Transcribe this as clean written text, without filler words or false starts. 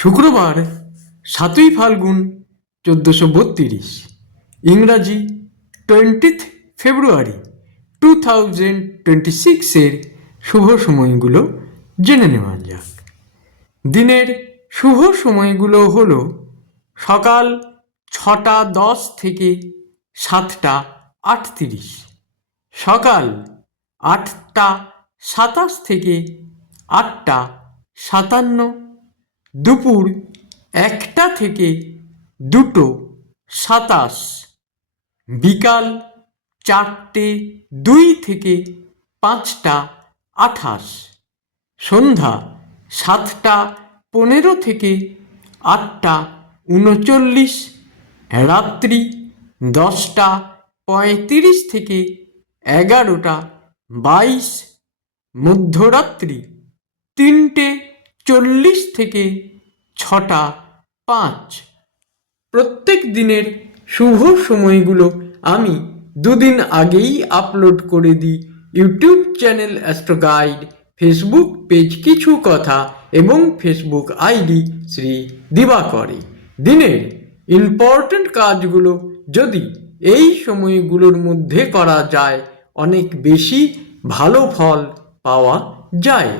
শুক্রবার 7ই ফাল্গুন 1432, ইংরাজি 20 ফেব্রুয়ারি 2026 শুভ সময়গুলো জেনে নেওয়া যাক। দিনের শুভ সময়গুলো হলো সকাল 6টা 10 থেকে 7টা 38, সকাল 8টা 27 থেকে 8টা 57, দুপুর 1টা থেকে 2টো 27, বিকাল 4টে 2 থেকে 5টা 28, সন্ধ্যা 7টা 15 থেকে 8টা 39, রাত্রি 10টা 35 থেকে 11টা 22, মধ্যরাত্রি 3টে 40 থেকে 6টা 5। প্রত্যেক দিনের শুভ সময়গুলো আমি দুদিন আগেই আপলোড করে দিই YouTube channel astro guide, Facebook page কিছু কথা এবং ফেসবুক আইডি শ্রী দিবাকরে। দিনের ইম্পর্ট্যান্ট কাজগুলো যদি এই সময়গুলোর মধ্যে করা যায় অনেক বেশি ভালো ফল পাওয়া যায়।